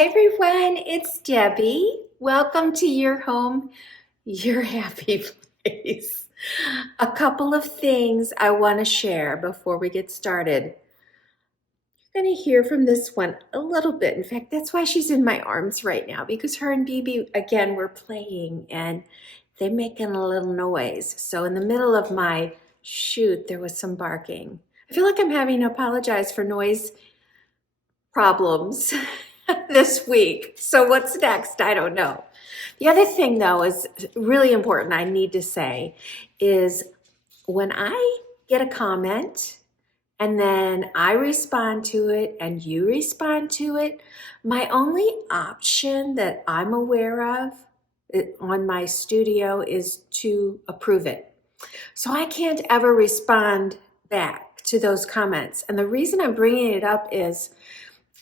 Hi everyone, it's Debbie. Welcome to your home, your happy place. A couple of things I want to share before we get started. You're going to hear from this one a little bit. In fact, that's why she's in my arms right now, because her and BB, again, were playing and they're making a little noise. So in the middle of my shoot, there was some barking. I feel like I'm having to apologize for noise problems this week. So what's next? I don't know. The other thing, though, is really important, I need to say, is when I get a comment and then I respond to it and you respond to it, my only option that I'm aware of on my studio is to approve it. So I can't ever respond back to those comments. And the reason I'm bringing it up is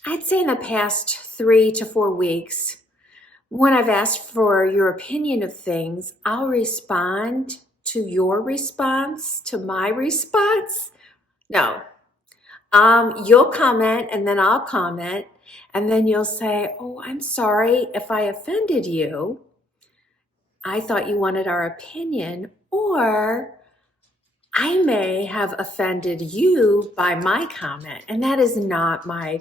I'd say in the past 3 to 4 weeks, when I've asked for your opinion of things, I'll respond to your response, to my response. No, you'll comment and then I'll comment and then you'll say, oh, I'm sorry if I offended you. I thought you wanted our opinion, or I may have offended you by my comment, and that is not my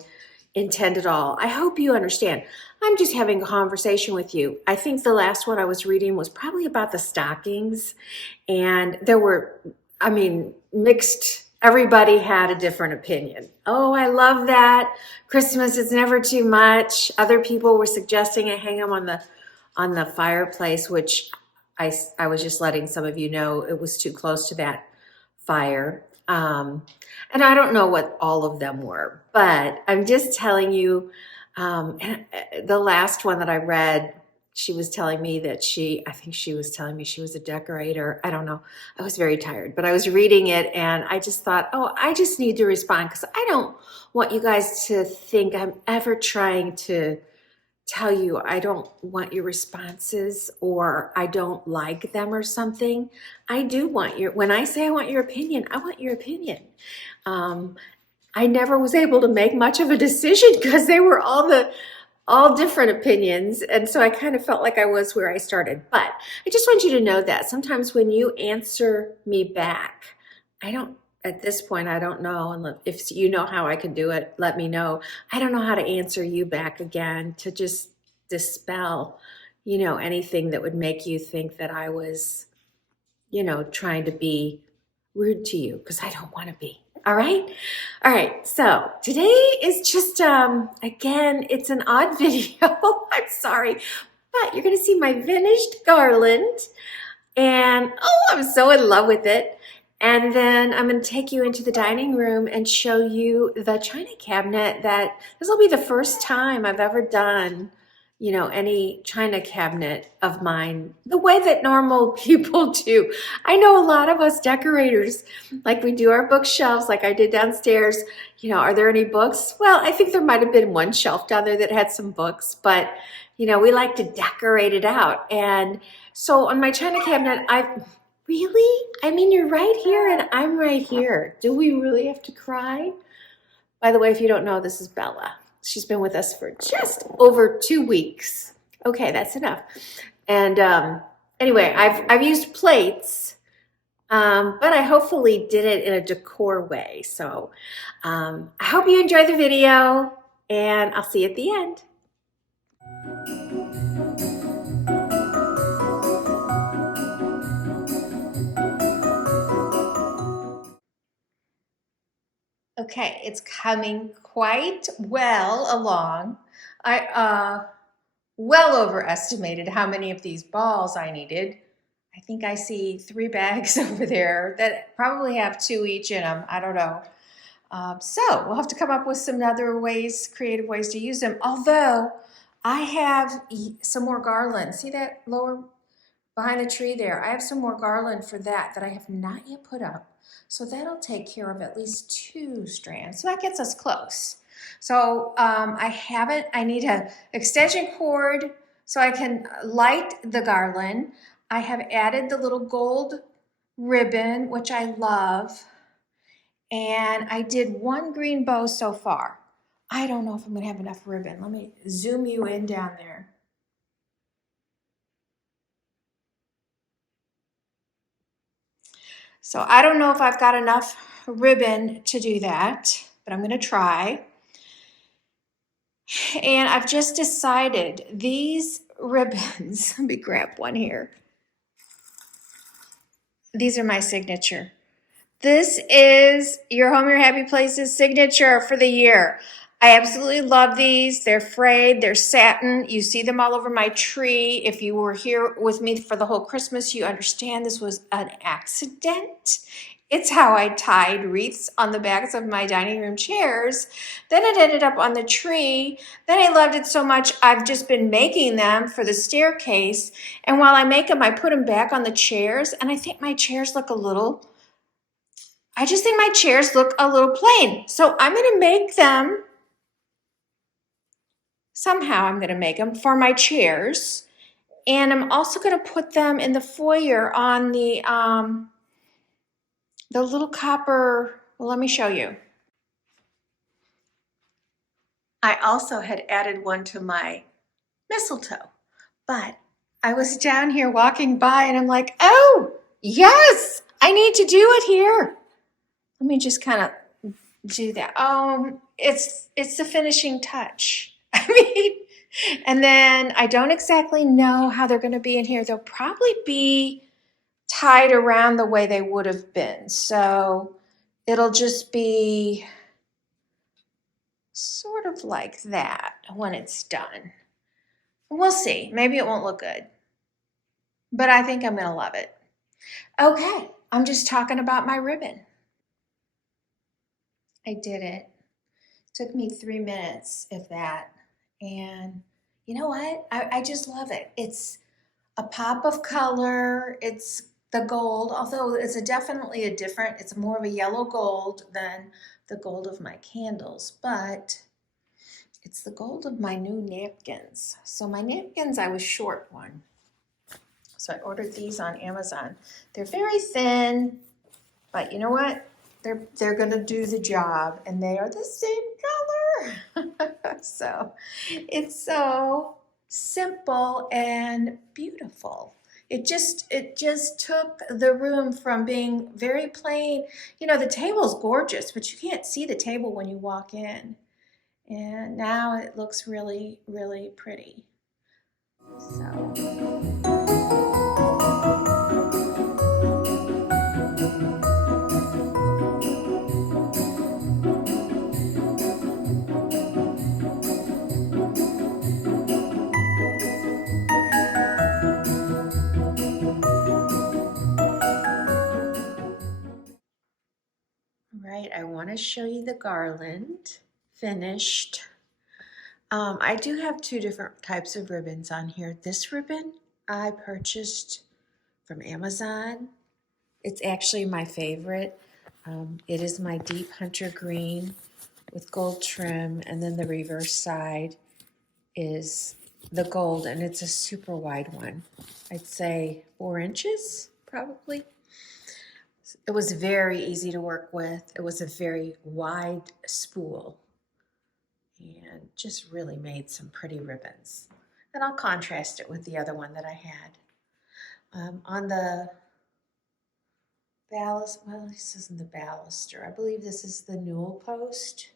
intent at all. I hope you understand. I'm just having a conversation with you. I think the last one I was reading was probably about the stockings, and there were, mixed. Everybody had a different opinion. Oh, I love that. Christmas is never too much. Other people were suggesting I hang them on the fireplace, which I was just letting some of you know it was too close to that fire. And I don't know what all of them were, but I'm just telling you, the last one that I read, she was telling me that I think she was telling me she was a decorator. I don't know. I was very tired, but I was reading it and I just thought, oh, I just need to respond because I don't want you guys to think I'm ever trying to tell you I don't want your responses or I don't like them or something. I do want when I say I want your opinion, I want your opinion. I never was able to make much of a decision because they were all different opinions. And so I kind of felt like I was where I started. But I just want you to know that sometimes when you answer me back, at this point, I don't know. And if you know how I can do it, let me know. I don't know how to answer you back again to just dispel, anything that would make you think that I was, trying to be rude to you, because I don't want to be. All right. So today is just, again, it's an odd video. I'm sorry, but you're going to see my finished garland and I'm so in love with it. And then I'm going to take you into the dining room and show you the china cabinet this will be the first time I've ever done, any china cabinet of mine the way that normal people do. I know a lot of us decorators, like we do our bookshelves like I did downstairs. Are there any books? Well, I think there might have been one shelf down there that had some books, but we like to decorate it out. And so on my china cabinet, you're right here and I'm right here. Do we really have to cry? By the way, if you don't know, this is Bella. She's been with us for just over 2 weeks. Okay, that's enough. And anyway, I've used plates, but I hopefully did it in a decor way. So I hope you enjoy the video and I'll see you at the end. Okay, it's coming quite well along. I well overestimated how many of these balls I needed. I think I see 3 bags over there that probably have 2 each in them. I don't know. So we'll have to come up with some other creative ways to use them. Although I have some more garland. See that lower behind the tree there? I have some more garland for that I have not yet put up. So that'll take care of at least 2 strands. So that gets us close. So I need an extension cord so I can light the garland. I have added the little gold ribbon, which I love. And I did 1 green bow so far. I don't know if I'm going to have enough ribbon. Let me zoom you in down there. So I don't know if I've got enough ribbon to do that, but I'm going to try. And I've just decided these ribbons, let me grab one here. These are my signature. This is Your Home, Your Happy Place's signature for the year. I absolutely love these. They're frayed, they're satin. You see them all over my tree. If you were here with me for the whole Christmas, you understand this was an accident. It's how I tied wreaths on the backs of my dining room chairs. Then it ended up on the tree. Then I loved it so much, I've just been making them for the staircase. And while I make them, I put them back on the chairs. And I think my chairs look I just think my chairs look a little plain. So I'm going to make them. Somehow I'm going to make them for my chairs. And I'm also going to put them in the foyer on the little copper. Well, let me show you. I also had added one to my mistletoe. But I was down here walking by and I'm like, oh, yes, I need to do it here. Let me just kind of do that. It's the finishing touch. I mean, and then I don't exactly know how they're going to be in here. They'll probably be tied around the way they would have been. So it'll just be sort of like that when it's done. We'll see. Maybe it won't look good, but I think I'm going to love it. Okay, I'm just talking about my ribbon. I did it. Took me 3 minutes, if that. And you know what? I just love it. It's a pop of color. It's the gold, although it's definitely it's more of a yellow gold than the gold of my candles, but it's the gold of my new napkins. So my napkins, I was short one. So I ordered these on Amazon. They're very thin, but you know what? They're gonna do the job, and they are the same color. So it's so simple and beautiful. It just took the room from being very plain. You know, the table's gorgeous, but you can't see the table when you walk in. And now it looks really, really pretty. So. Right, I want to show you the garland finished. I do have 2 different types of ribbons on here. This ribbon I purchased from Amazon. It's actually my favorite. It is my deep hunter green with gold trim, and then the reverse side is the gold, and it's a super wide one. I'd say 4 inches, probably. It was very easy to work with. It was a very wide spool and just really made some pretty ribbons. And I'll contrast it with the other one that I had. On the ballast, well, this isn't the baluster. I believe this is the newel post.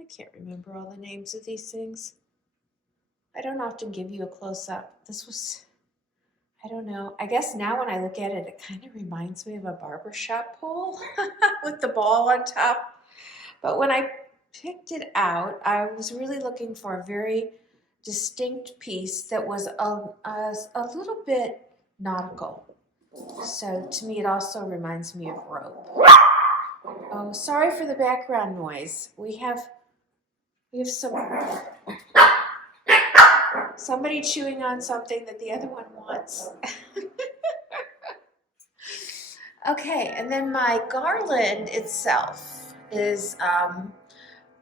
I can't remember all the names of these things. I don't often give you a close-up. This was, I don't know. I guess now when I look at it, it kind of reminds me of a barbershop pole with the ball on top. But when I picked it out, I was really looking for a very distinct piece that was a little bit nautical. So to me, it also reminds me of rope. Oh, sorry for the background noise. We have somebody chewing on something that the other one wants. Okay, and then my garland itself is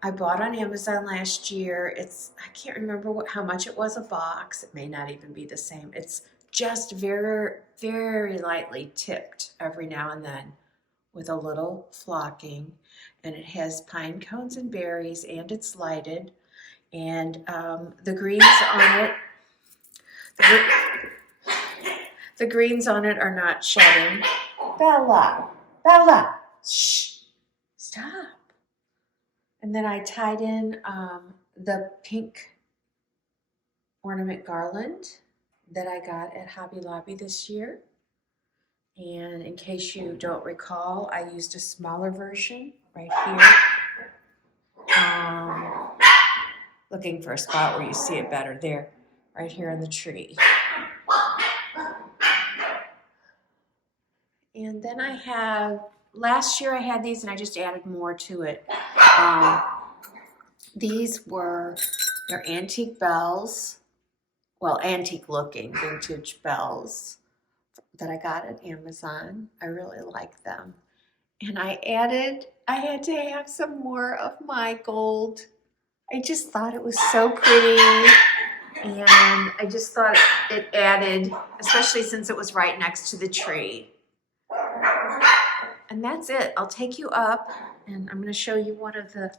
I bought on Amazon last year. I can't remember how much it was a box. It may not even be the same. It's just very, very lightly tipped every now and then with a little flocking, and it has pine cones and berries, and it's lighted, and the greens on it, the greens on it are not shedding. Bella, Bella, shh, stop. And then I tied in the pink ornament garland that I got at Hobby Lobby this year. And in case you don't recall, I used a smaller version right here. Looking for a spot where you see it better. There, right here on the tree. And then I have, last year I had these and I just added more to it. These were their antique bells. Well, antique looking vintage bells that I got at Amazon. I really like them. And I had to have some more of my gold. I just thought it was so pretty. And I just thought it added, especially since it was right next to the tree. And that's it. I'll take you up and I'm going to show you one of the,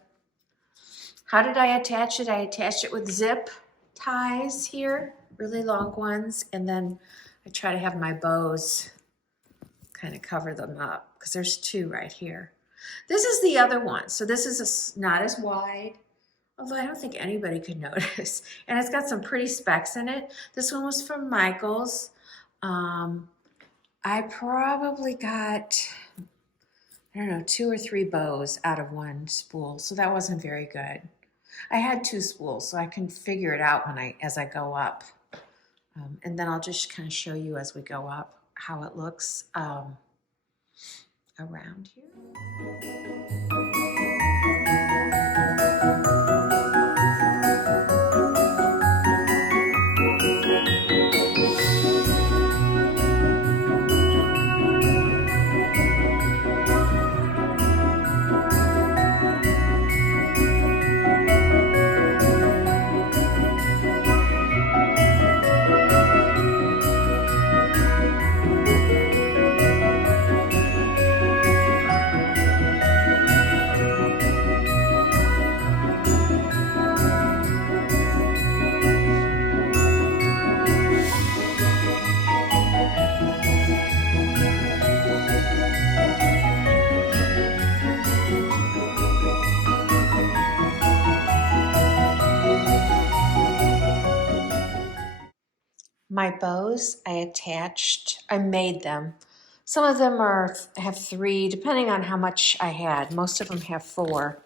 how did I attach it? I attached it with zip ties here, really long ones. And then I try to have my bows kind of cover them up because there's two right here. This is the other one. So this is not as wide, although I don't think anybody could notice. And it's got some pretty specks in it. This one was from Michael's. I probably got, I don't know, 2 or 3 bows out of one spool. So that wasn't very good. I had 2 spools, so I can figure it out as I go up. And then I'll just kind of show you as we go up how it looks around here. My bows I made them. Some of them have 3, depending on how much I had. Most of them have 4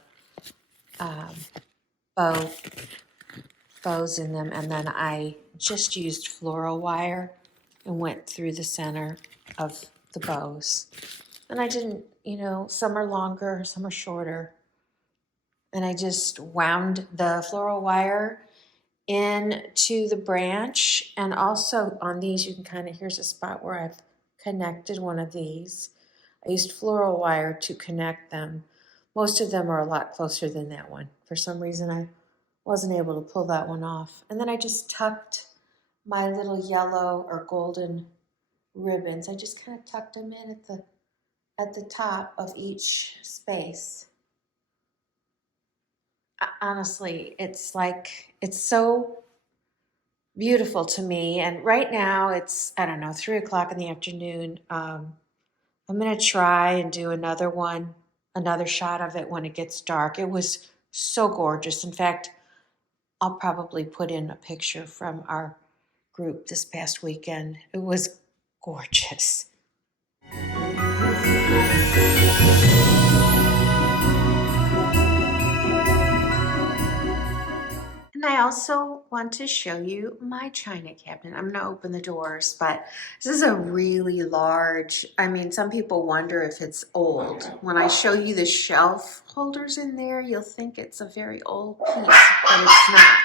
bows in them. And then I just used floral wire and went through the center of the bows. And I didn't, some are longer, some are shorter. And I just wound the floral wire into the branch, and also on these you can here's a spot where I've connected one of these. I used floral wire to connect them. Most of them are a lot closer than that one. For some reason I wasn't able to pull that one off. And then I just tucked my little yellow or golden ribbons. I just kind of tucked them in at the top of each space. Honestly, it's so beautiful to me. And right now it's, 3 o'clock in the afternoon. I'm going to try and do another shot of it when it gets dark. It was so gorgeous. In fact, I'll probably put in a picture from our group this past weekend. It was gorgeous. And I also want to show you my china cabinet. I'm going to open the doors, but this is a really large, some people wonder if it's old. When I show you the shelf holders in there, you'll think it's a very old piece, but it's not.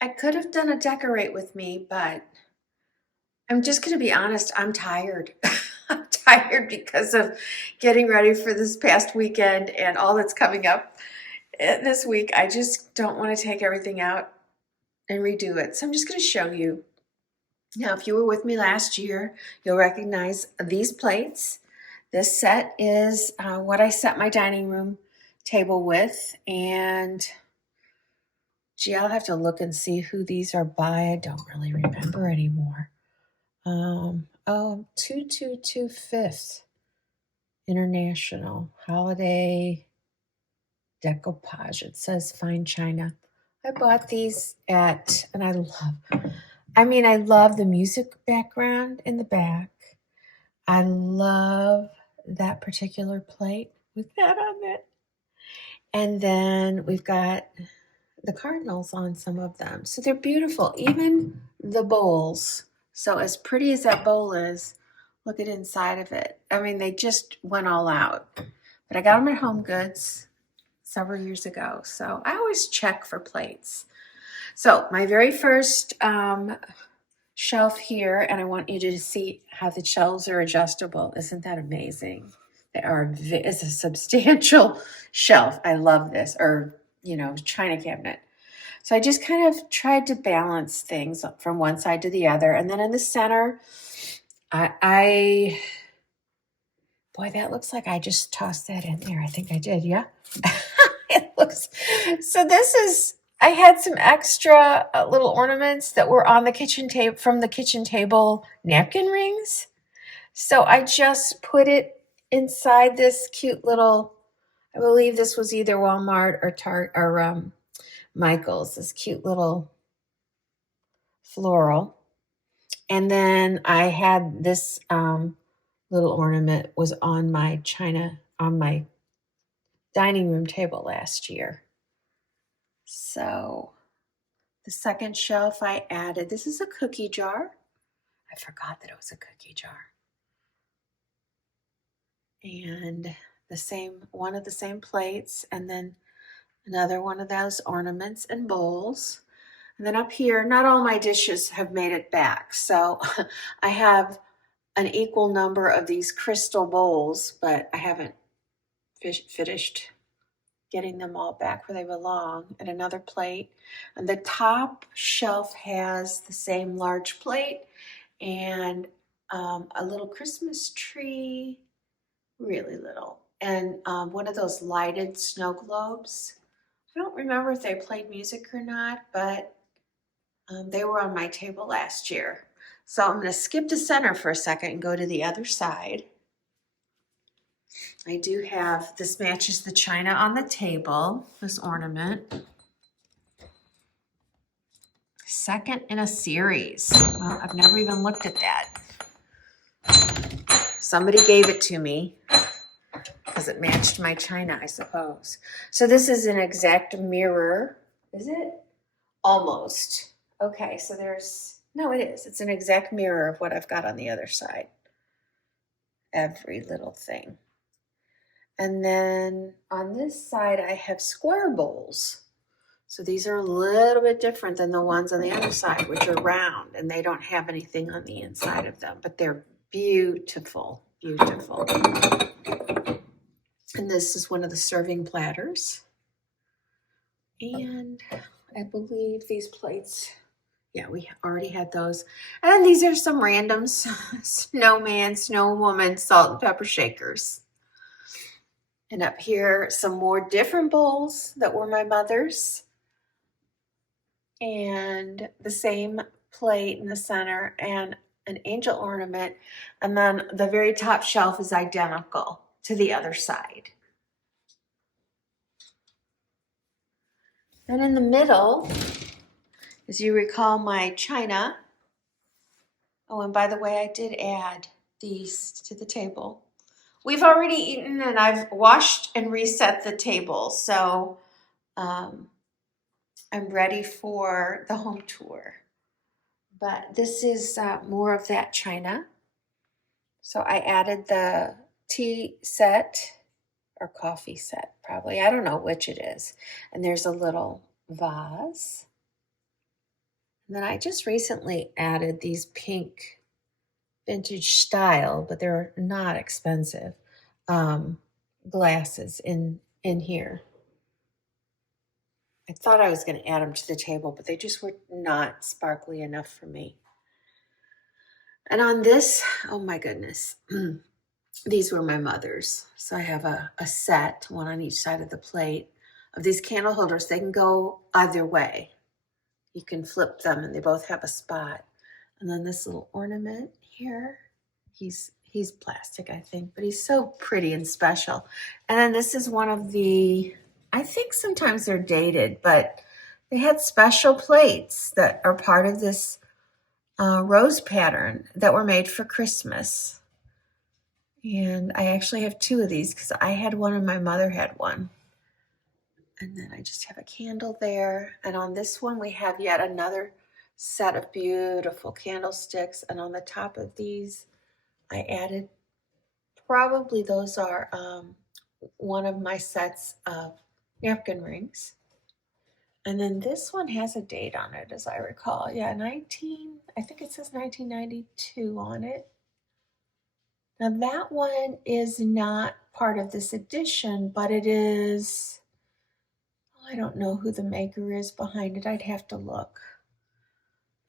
I could have done a decorate with me, but I'm just going to be honest, I'm tired. I'm tired because of getting ready for this past weekend and all that's coming up this week. I just don't want to take everything out and redo it. So I'm just going to show you Now, if you were with me last year, you'll recognize these plates. This set is what I set my dining room table with. And gee, I'll have to look and see who these are by. I don't really remember anymore. 2225th International Holiday Decoupage. It says fine china. I bought these and I love the music background in the back. I love that particular plate with that on it. And then we've got the cardinals on some of them. So they're beautiful. Even the bowls. So as pretty as that bowl is, look at inside of it. I mean, they just went all out. But I got them at Home Goods several years ago. So I always check for plates. So my very first shelf here, and I want you to see how the shelves are adjustable. Isn't that amazing? It's a substantial shelf. I love this, or china cabinet. So I just kind of tried to balance things from one side to the other, and then in the center, boy, that looks like I just tossed that in there. I think I did. Yeah, it looks. So I had some extra little ornaments that were on the kitchen table from the kitchen table napkin rings. So I just put it inside this cute little, I believe this was either Walmart or Michael's, this cute little floral. And then I had this little ornament was on my dining room table last year. So the second shelf I added, this is a cookie jar. I forgot that it was a cookie jar. And one of the same plates, and then another one of those ornaments and bowls. And then up here, not all my dishes have made it back. So I have an equal number of these crystal bowls, but I haven't finished getting them all back where they belong. And another plate. And the top shelf has the same large plate and a little Christmas tree, really little, and one of those lighted snow globes. I don't remember if they played music or not, but they were on my table last year. So I'm going to skip the center for a second and go to the other side. I do have, this matches the china on the table, this ornament. Second in a series. Well, I've never even looked at that. Somebody gave it to me because it matched my china, I suppose. So this is an exact mirror. Is it? Almost. Okay, so no, it is. It's an exact mirror of what I've got on the other side. Every little thing. And then on this side, I have square bowls. So these are a little bit different than the ones on the other side, which are round, and they don't have anything on the inside of them, but they're beautiful, beautiful. And this is one of the serving platters. And I believe these plates, yeah, we already had those. And these are some random snowman, snow woman, salt and pepper shakers. And up here, some more different bowls that were my mother's. And the same plate in the center and an angel ornament. And then the very top shelf is identical to the other side. Then in the middle, as you recall, my china. Oh, and by the way, I did add these to the table. We've already eaten and I've washed and reset the table. So I'm ready for the home tour. But this is more of that china. So I added the tea set or coffee set, probably. I don't know which it is. And there's a little vase. And then I just recently added these pink vintage style, but they're not expensive, glasses in here. I thought I was going to add them to the table, but they just were not sparkly enough for me. And on this, oh my goodness, these were my mother's. So I have a set, one on each side of the plate, of these candle holders. They can go either way. You can flip them and they both have a spot. And then this little ornament here, he's plastic, I think, but he's so pretty and special. And then this is one of the, I think sometimes they're dated, but they had special plates that are part of this rose pattern that were made for Christmas. And I actually have two of these because I had one and my mother had one. And then I just have a candle there. And on this one, we have yet another set of beautiful candlesticks. And on the top of these, I added, probably those are one of my sets of napkin rings. And then this one has a date on it, as I recall. Yeah, I think it says 1992 on it. Now that one is not part of this edition, but it is, I don't know who the maker is behind it. I'd have to look.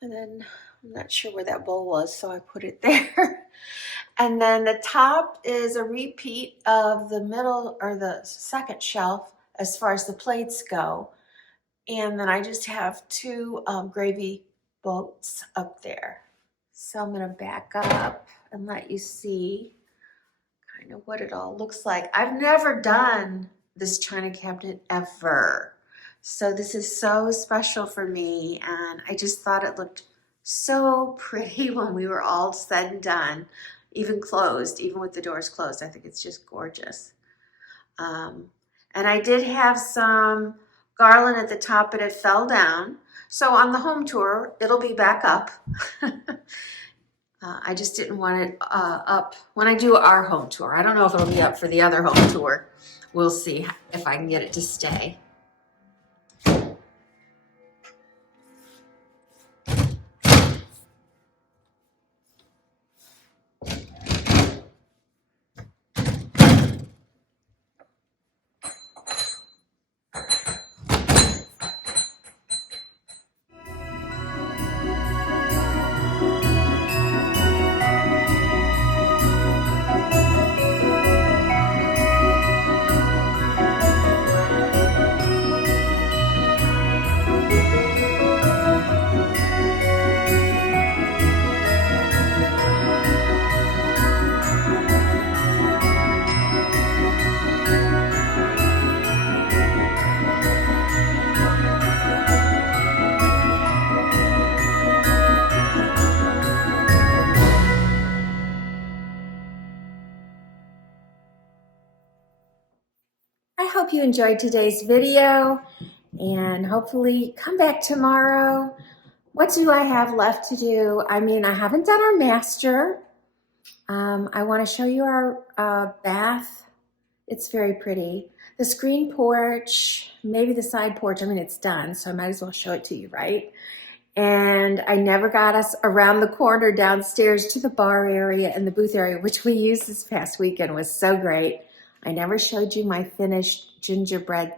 And then I'm not sure where that bowl was, so I put it there. And then the top is a repeat of the middle or the second shelf as far as the plates go. And then I just have two gravy boats up there. So I'm going to back up and let you see kind of what it all looks like. I've never done this china cabinet ever. So this is so special for me. And I just thought it looked so pretty when we were all said and done, even closed, even with the doors closed. I think it's just gorgeous. And I did have some garland at the top, but it fell down. So on the home tour, it'll be back up. I just didn't want it up when I do our home tour. I don't know if it'll be up for the other home tour. We'll see if I can get it to stay. I hope you enjoyed today's video and hopefully come back tomorrow. What do I have left to do? I mean, I haven't done our master. I want to show you our bath. It's very pretty. The screen porch, maybe the side porch. I mean, it's done, so I might as well show it to you, right? And I never got us around the corner downstairs to the bar area and the booth area, which we used this past weekend. It was so great. I never showed you my finished gingerbread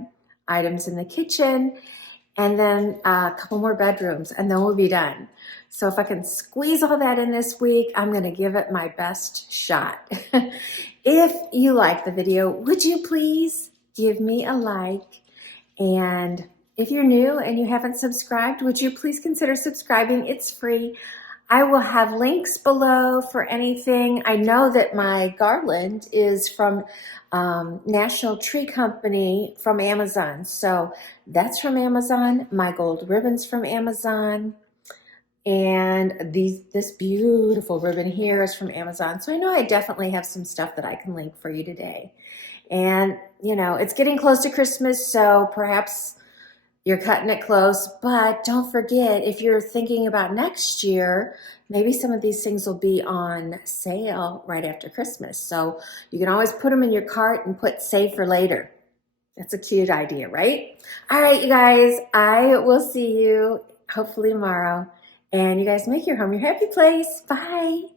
items in the kitchen. And then a couple more bedrooms, and then we'll be done. So if I can squeeze all that in this week, I'm going to give it my best shot. If you like the video, would you please give me a like? And if you're new and you haven't subscribed, would you please consider subscribing? It's free. I will have links below for anything. I know that my garland is from National Tree Company from Amazon. So that's from Amazon. My gold ribbon's from Amazon. And this beautiful ribbon here is from Amazon. So I know I definitely have some stuff that I can link for you today. And, you know, it's getting close to Christmas, so perhaps you're cutting it close. But don't forget, if you're thinking about next year, maybe some of these things will be on sale right after Christmas. So you can always put them in your cart and put save for later. That's a cute idea, right? All right, you guys, I will see you hopefully tomorrow. And you guys make your home your happy place. Bye.